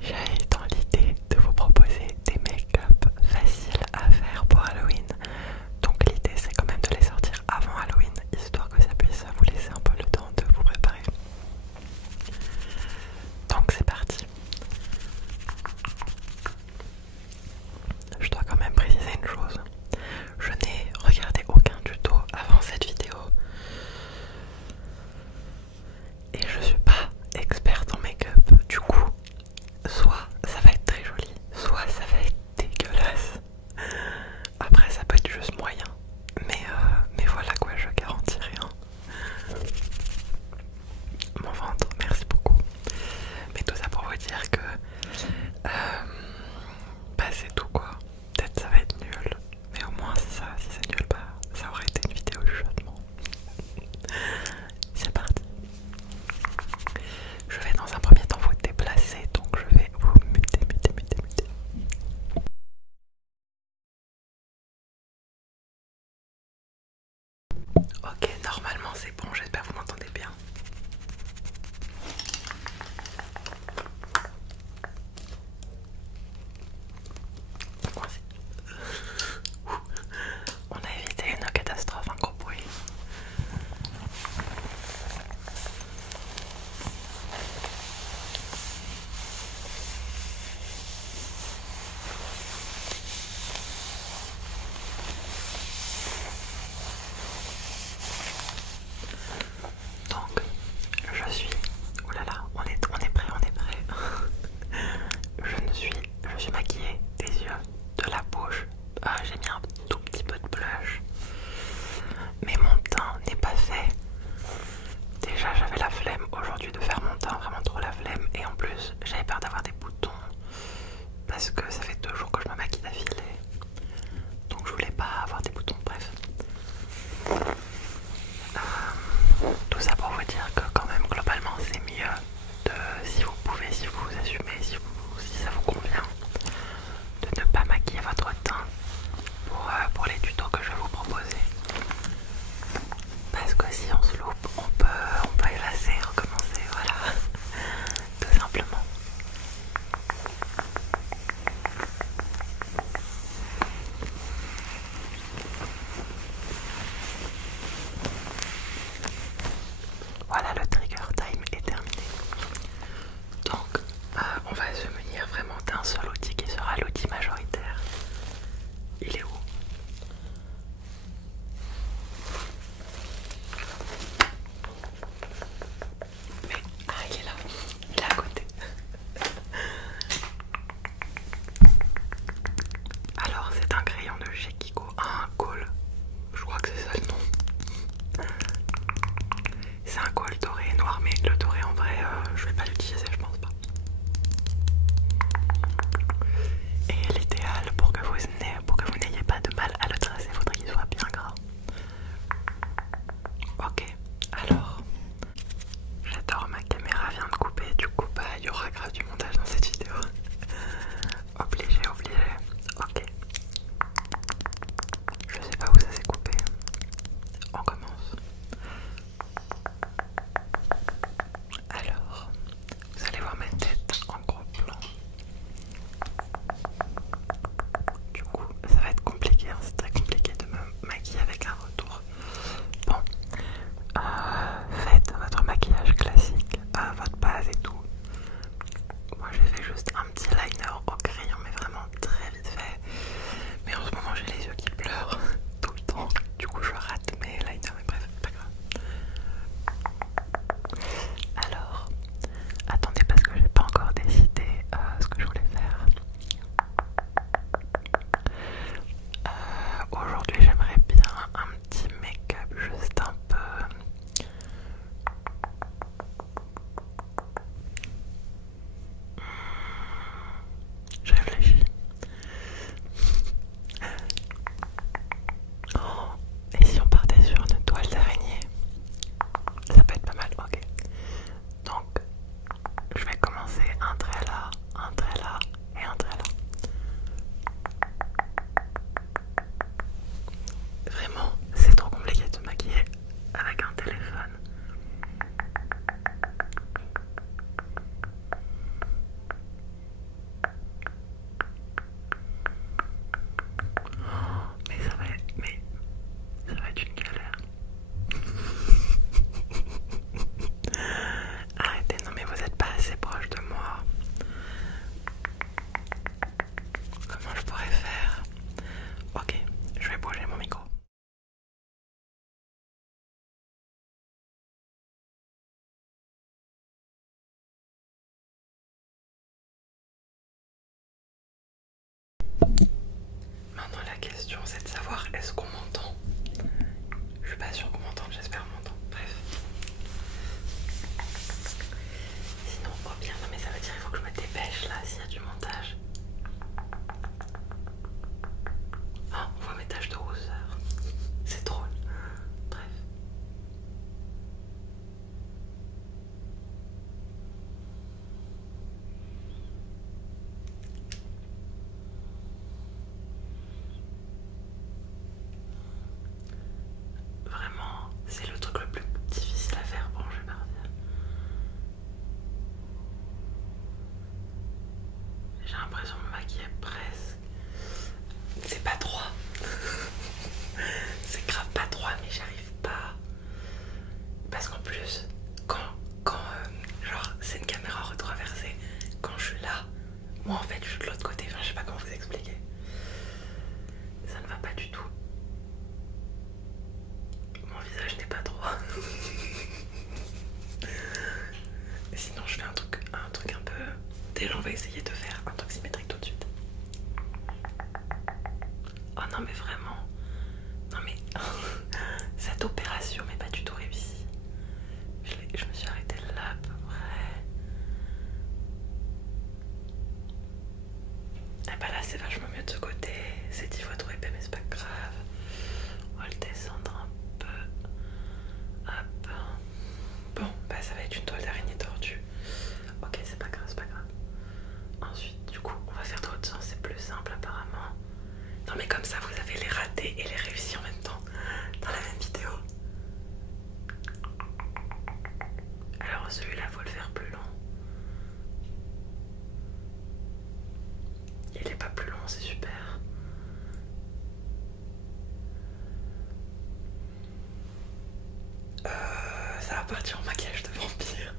J'ai dans l'idée de vous proposer des make-up faciles à faire pour Halloween. Donc l'idée c'est quand même de les sortir avant Halloween, histoire que ça puisse vous laisser un peu le temps de vous préparer. Donc c'est parti. Je dois quand même préciser une chose. Je n'ai regardé aucun tuto avant cette vidéo. Et je suis pas experte en make-up. Du coup, soit question c'est de savoir est-ce qu'on m'entend. Je suis pas sûre qu'on m'entende, j'espère qu'on m'entend. Bref. Sinon, oh bien, non mais ça veut dire qu'il faut que je me dépêche là s'il y a du montage. Ah, on voit mes taches de rousseur. C'est drôle. Bref. Vraiment, c'est le truc le plus difficile à faire. Bon, je vais partir. J'ai l'impression de me maquiller presque. C'est pas droit. C'est grave pas droit, mais j'arrive pas. Parce qu'en plus, quand genre c'est une caméra retroversée, quand je suis là, moi en fait je suis de l'autre côté. Enfin, je sais pas comment vous expliquer. Ça ne va pas du tout. Mon visage n'est pas droit. Sinon je fais un truc un peu. Déjà on va essayer de faire un truc symétrique tout de suite. Oh non mais vraiment. Non mais cette opération n'est pas du tout réussie. Je me suis arrêtée là à peu près. Et bah là c'est vachement mieux de ce côté. C'est 10 fois trop épais mais c'est pas grave. On va le descendre un peu. Hop. Bon bah ça va être une toile d'araignée tordue. Ok c'est pas grave, c'est pas grave. Ensuite du coup on va faire de l'autre sens, c'est plus simple apparemment. Non mais comme ça vous avez les ratés et les réussis en même temps dans la même vidéo. Alors celui-là faut le faire plus long. Il est pas plus long, c'est super. Ça va partir en maquillage de vampire.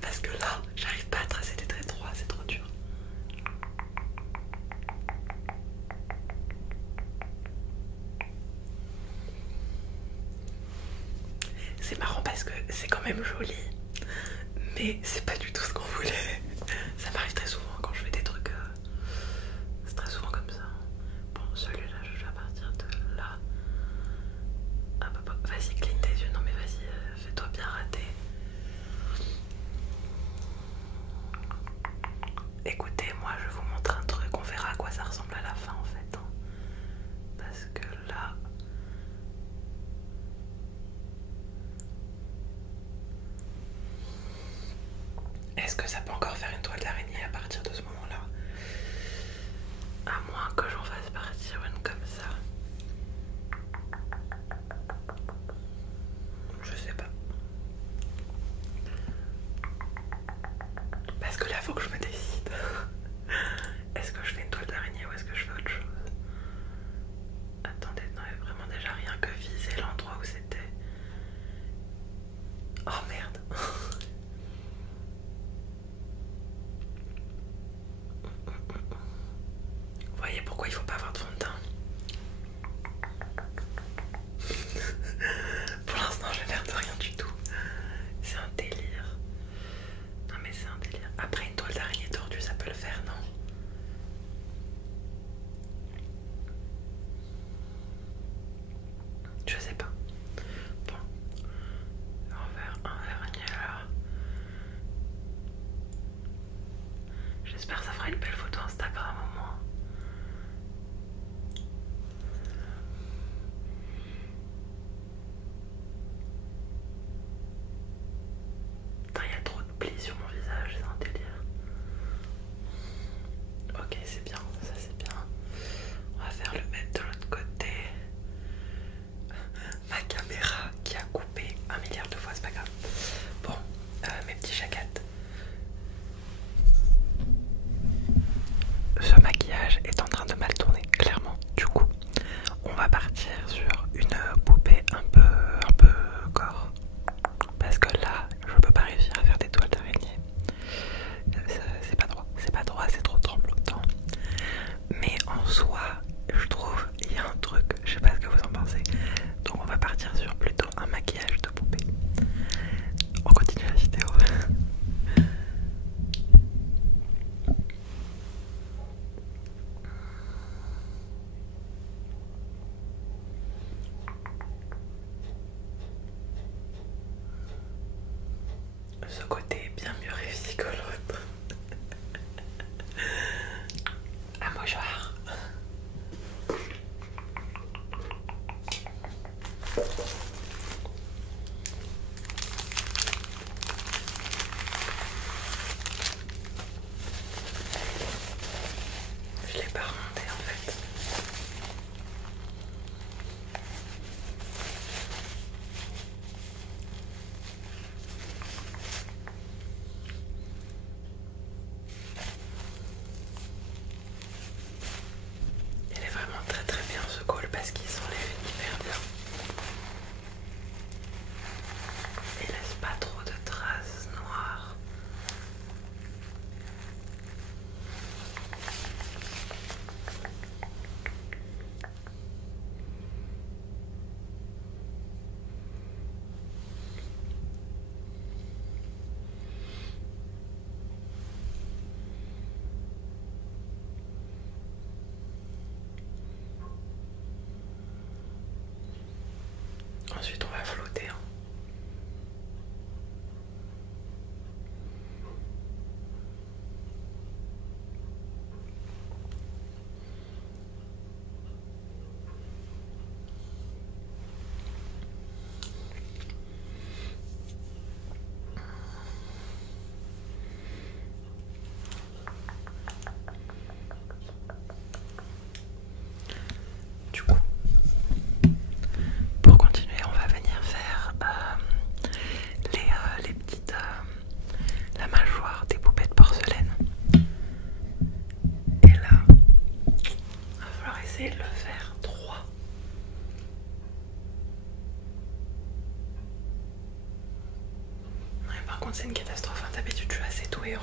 Parce que là, j'arrive pas à tracer des traits droits, c'est trop dur. C'est marrant parce que c'est quand même joli. Mais c'est pas du tout ce qu'on voulait. Ça m'arrive très souvent quand je fais des trucs. C'est très souvent comme ça. Bon, celui-là, je vais partir de là. Ah bah, vas-y, cligne tes yeux. Non mais vas-y, fais-toi bien rater. Écoutez, moi je vous montre un truc. On verra à quoi ça ressemble à la fin en fait. Hein. Parce que là... Est-ce que ça peut encore faire une toile d'araignée à partir de ce moment-là? À moins que j'en fasse partir une comme ça. Je sais pas. Parce que là, faut que je me décide. Est-ce que je fais une toile d'araignée ou est-ce que je fais autre chose? Attendez, non, il y a vraiment déjà rien que viser l'endroit où c'était. Oh merde. Vous voyez pourquoi il faut pas avoir de fond de teint. Pour l'instant, j'ai l'air de rien du tout. C'est un délire. Non mais c'est un délire. Après une toile d'araignée tordue, ça peut le faire, non? Je sais pas. Bon. On va faire un vernis là. J'espère que ça fera une belle photo Instagram au moins. Putain, il y a trop de plis sur mon visage, c'est un délire. Ok, c'est bien, ça c'est bien. On va faire le mettre de l'autre côté. Ma caméra qui a coupé 1 milliard de fois, c'est pas grave. Bon, mes petits chacates. Ce maquillage est en train de mal tourner, clairement. Du coup, on va partir sur une poupée un peu corps. Parce que là, je peux pas réussir à faire des toiles d'araignée. C'est pas droit, c'est trop tremblotant. Mais en soi, je trouve il y a un truc, je sais pas ce que vous en pensez. Donc on va partir sur plutôt un maquillage de poupée. On continue la vidéo.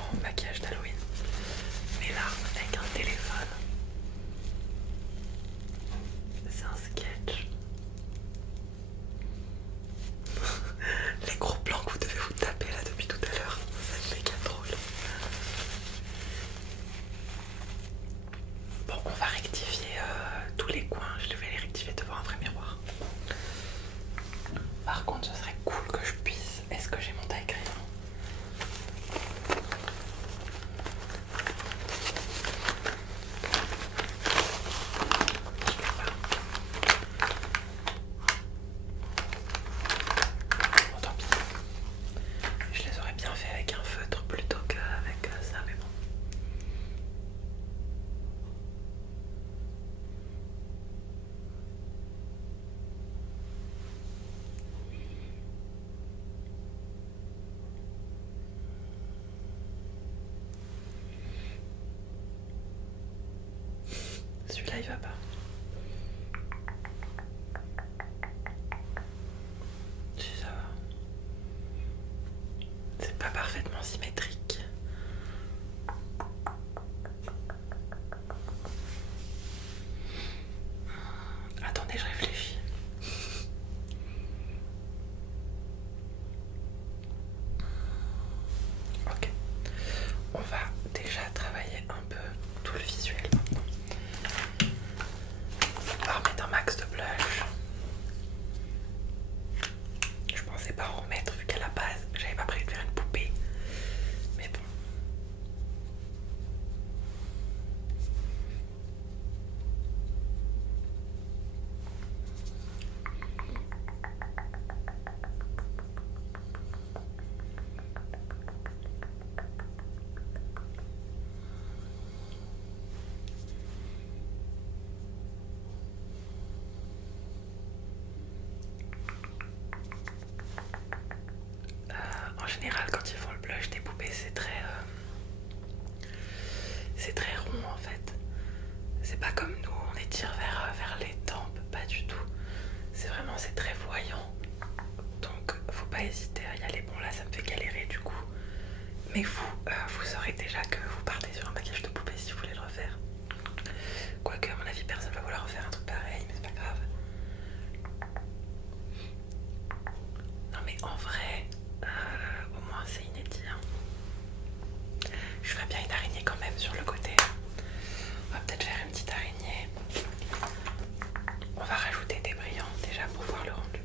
en maquillage d'Halloween. Mais là, avec un téléphone, c'est un sketch. Les gros plans que vous devez vous taper là depuis tout à l'heure, c'est méga drôle. Bon, on va rectifier tous les coins, je vais les rectifier devant un vrai miroir. Par contre, ce serait cool que je puisse. Est-ce que j'ai mon taille-crayon? Bon, tant pis. Je les aurais bien fait avec un feutre plutôt qu'avec ça, mais bon. Celui-là il va pas. Si ça va. C'est pas parfaitement symétrique. Attendez, je réfléchis. Ok. On va déjà travailler un peu tout le visuel maintenant. On va remettre un max de blush. Je pensais pas en remettre vu qu'à la base j'avais pas prévu de faire une poupée. Mais bon. En général, quand ils font le blush des poupées, c'est très rond en fait. C'est pas comme nous, on étire vers les tempes, pas du tout. C'est très voyant. Donc, faut pas hésiter à y aller. Bon, là, ça me fait galérer du coup. Mais vous saurez déjà que vous partez sur un maquillage de poupée si vous voulez le refaire. Quoique, à mon avis, personne va vouloir refaire un truc pareil, mais c'est pas grave. Non, mais en vrai, au moins c'est inédit. Hein. Je ferais bien une araignée quand même sur le côté. On va peut-être faire une petite araignée. On va rajouter des brillants déjà pour voir le rendu.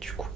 du coup